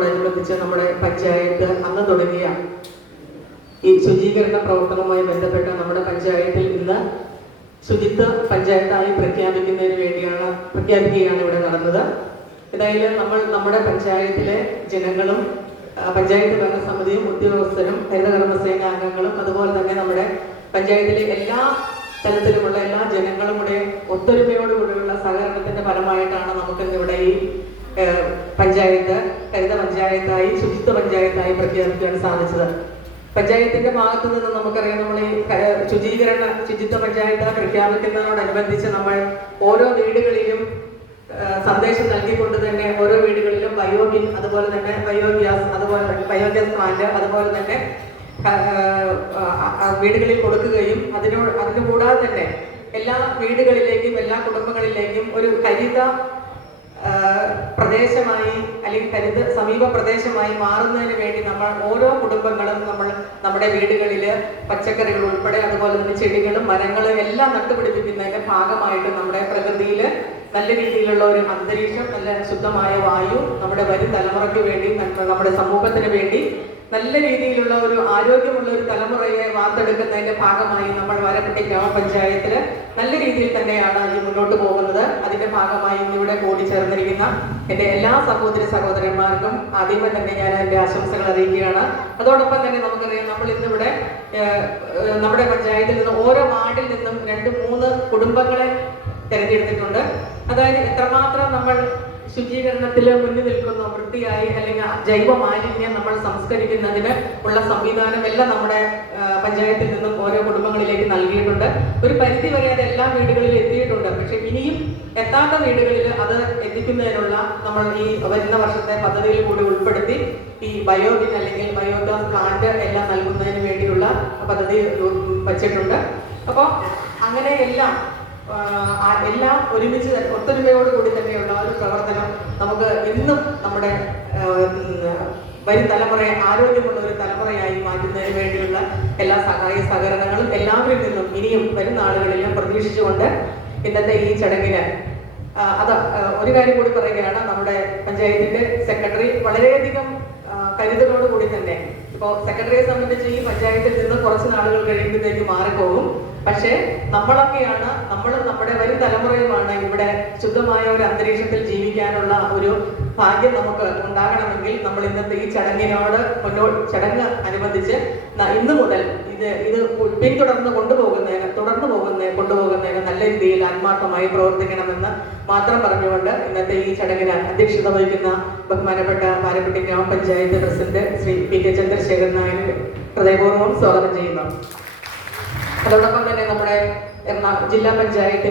ോടനുബന്ധിച്ച് നമ്മുടെ പഞ്ചായത്ത് അന്ന് തുടങ്ങിയ ഈ ശുചീകരണ പ്രവർത്തനവുമായി ബന്ധപ്പെട്ട നമ്മുടെ പഞ്ചായത്തിൽ ഇന്ന് ശുചിത്വ പഞ്ചായത്തായി പ്രഖ്യാപിക്കുകയാണ് ഇവിടെ നടന്നത്. ഏതായാലും നമ്മുടെ പഞ്ചായത്തിലെ ജനങ്ങളും പഞ്ചായത്ത് ഭരണസമിതിയും ഉദ്യോഗസ്ഥരും ഹരിതകർമ്മസേന അംഗങ്ങളും അതുപോലെ തന്നെ നമ്മുടെ പഞ്ചായത്തിലെ എല്ലാ തരത്തിലുമുള്ള എല്ലാ ജനങ്ങളും കൂടെ ഒത്തൊരുമയോടുകൂടിയുള്ള സഹകരണത്തിന്റെ ഫലമായിട്ടാണ് നമുക്കിന്നിവിടെ ഈ പഞ്ചായത്ത് ഹരിത പഞ്ചായത്തായി ശുചിത്വ പഞ്ചായത്തായി പ്രഖ്യാപിക്കാൻ സാധിച്ചത്. പഞ്ചായത്തിന്റെ ഭാഗത്തു നിന്ന് നമുക്കറിയാം, നമ്മൾ ഈ ശുചിത്വ പഞ്ചായത്ത് പ്രഖ്യാപിക്കുന്നതിനോടനുബന്ധിച്ച് നമ്മൾ ഓരോ വീടുകളിലും സന്ദേശം നൽകിക്കൊണ്ട് തന്നെ ഓരോ വീടുകളിലും ബയോബിൻ, അതുപോലെ തന്നെ ബയോഗ്യാസ്, അതുപോലെ ബയോഗ്യാസ് പ്ലാന്റ്, അതുപോലെ തന്നെ വീടുകളിൽ കൊടുക്കുകയും അതിനു കൂടാതെ തന്നെ എല്ലാ വീടുകളിലേക്കും എല്ലാ കുടുംബങ്ങളിലേക്കും ഒരു ഹരിത പ്രദേശമായി അല്ലെങ്കിൽ സമീപ പ്രദേശമായി മാറുന്നതിന് വേണ്ടി നമ്മൾ ഓരോ കുടുംബങ്ങളും നമ്മുടെ വീടുകളിൽ പച്ചക്കറികൾ ഉൾപ്പെടെ അതുപോലെ തന്നെ ചെടികളും മരങ്ങളും എല്ലാം നട്ടുപിടിപ്പിക്കുന്നതിന്റെ ഭാഗമായിട്ട് നമ്മുടെ പ്രകൃതിയിൽ നല്ല രീതിയിലുള്ള ഒരു അന്തരീക്ഷം, നല്ല ശുദ്ധമായ വായു നമ്മുടെ വരും തലമുറയ്ക്ക് വേണ്ടി, നമ്മുടെ സമൂഹത്തിന് വേണ്ടി നല്ല രീതിയിലുള്ള ഒരു ആരോഗ്യമുള്ള ഒരു തലമുറയെ വാർത്തെടുക്കുന്നതിന്റെ ഭാഗമായി നമ്മൾ വാരപ്പെട്ടി ഗ്രാമപഞ്ചായത്തിൽ നല്ല രീതിയിൽ തന്നെയാണ് ഈ മുന്നോട്ട് പോകുന്നത്. അതിന്റെ ഭാഗമായി ഇന്നിവിടെ കൂടിച്ചേർന്നിരിക്കുന്ന എൻ്റെ എല്ലാ സഹോദരന്മാർക്കും ആദ്യമേ തന്നെ ഞാൻ എൻ്റെ ആശംസകൾ അറിയിക്കുകയാണ്. അതോടൊപ്പം തന്നെ നമുക്കറിയാം, നമ്മൾ ഇന്നിവിടെ നമ്മുടെ പഞ്ചായത്തിൽ നിന്ന് ഓരോ വാർഡിൽ നിന്നും 2-3 കുടുംബങ്ങളെ തിരഞ്ഞെടുത്തിട്ടുണ്ട്. അതായത് എത്രമാത്രം നമ്മൾ ശുചീകരണത്തിൽ മുന്നിൽ നിൽക്കുന്ന വൃത്തിയായി അല്ലെങ്കിൽ ജൈവ മാലിന്യം നമ്മൾ സംസ്കരിക്കുന്നതിന് ഉള്ള സംവിധാനം എല്ലാം നമ്മുടെ പഞ്ചായത്തിൽ നിന്നും ഓരോ കുടുംബങ്ങളിലേക്ക് നൽകിയിട്ടുണ്ട്. ഒരു പരിധി വരെ അത് എല്ലാ വീടുകളിലും എത്തിയിട്ടുണ്ട്. പക്ഷെ ഇനിയും എത്താത്ത വീടുകളിൽ അത് എത്തിക്കുന്നതിനുള്ള നമ്മൾ ഈ വരുന്ന വർഷത്തെ പദ്ധതിയിൽ കൂടി ഉൾപ്പെടുത്തി ഈ ബയോബിൻ അല്ലെങ്കിൽ ബയോഗ്യാസ് പ്ലാന്റ് എല്ലാം നൽകുന്നതിന് വേണ്ടിയുള്ള പദ്ധതി വച്ചിട്ടുണ്ട്. അപ്പോൾ അങ്ങനെ എല്ലാം ഒരുമിച്ച് ഒത്തൊരുമയോടുകൂടി തന്നെയുള്ള ഒരു പ്രവർത്തനം നമുക്ക് ഇന്നും നമ്മുടെ വരും തലമുറയെ ആരോഗ്യമുള്ള ഒരു തലമുറയായി മാറ്റുന്നതിന് വേണ്ടിയുള്ള എല്ലാ സഹകരണങ്ങളും എല്ലാവരിൽ നിന്നും ഇനിയും വരും നാളുകളിലും പ്രതീക്ഷിച്ചുകൊണ്ട് ഇന്നത്തെ ഈ ചടങ്ങിന് ഒരു കാര്യം കൂടി പറയുകയാണ്. നമ്മുടെ പഞ്ചായത്തിന്റെ സെക്രട്ടറി വളരെയധികം കരുതലോടുകൂടി തന്നെ, ഇപ്പോൾ സെക്രട്ടറിയെ സംബന്ധിച്ച് ഈ പഞ്ചായത്തിൽ നിന്ന് കുറച്ച് നാളുകൾ കഴിയുമ്പോഴത്തേക്ക് മാറിപ്പോകും. പക്ഷേ നമ്മളൊക്കെയാണ്, നമ്മുടെ വരും തലമുറയുമാണ് ഇവിടെ ശുദ്ധമായ ഒരു അന്തരീക്ഷത്തിൽ ജീവിക്കാനുള്ള ഒരു ഭാഗ്യം നമുക്ക് ഉണ്ടാകണമെങ്കിൽ നമ്മൾ ഇന്നത്തെ ഈ ചടങ്ങ് അനുബന്ധിച്ച് ഇന്നു മുതൽ ഇത് പിന്തുടർന്ന് കൊണ്ടുപോകുന്നതിന് നല്ല രീതിയിൽ ആത്മാർത്ഥമായി പ്രവർത്തിക്കണമെന്ന് മാത്രം പറഞ്ഞുകൊണ്ട് ഇന്നത്തെ ഈ ചടങ്ങിന് അധ്യക്ഷത വഹിക്കുന്ന ബഹുമാനപ്പെട്ട വാരപ്പെട്ടി ഗ്രാമപഞ്ചായത്ത് president Shri P K Chandrasekharan Nair ഹൃദയപൂർവ്വം സ്വാഗതം ചെയ്യുന്നു. അതോടൊപ്പം തന്നെ നമ്മുടെ ജില്ലാ പഞ്ചായത്ത്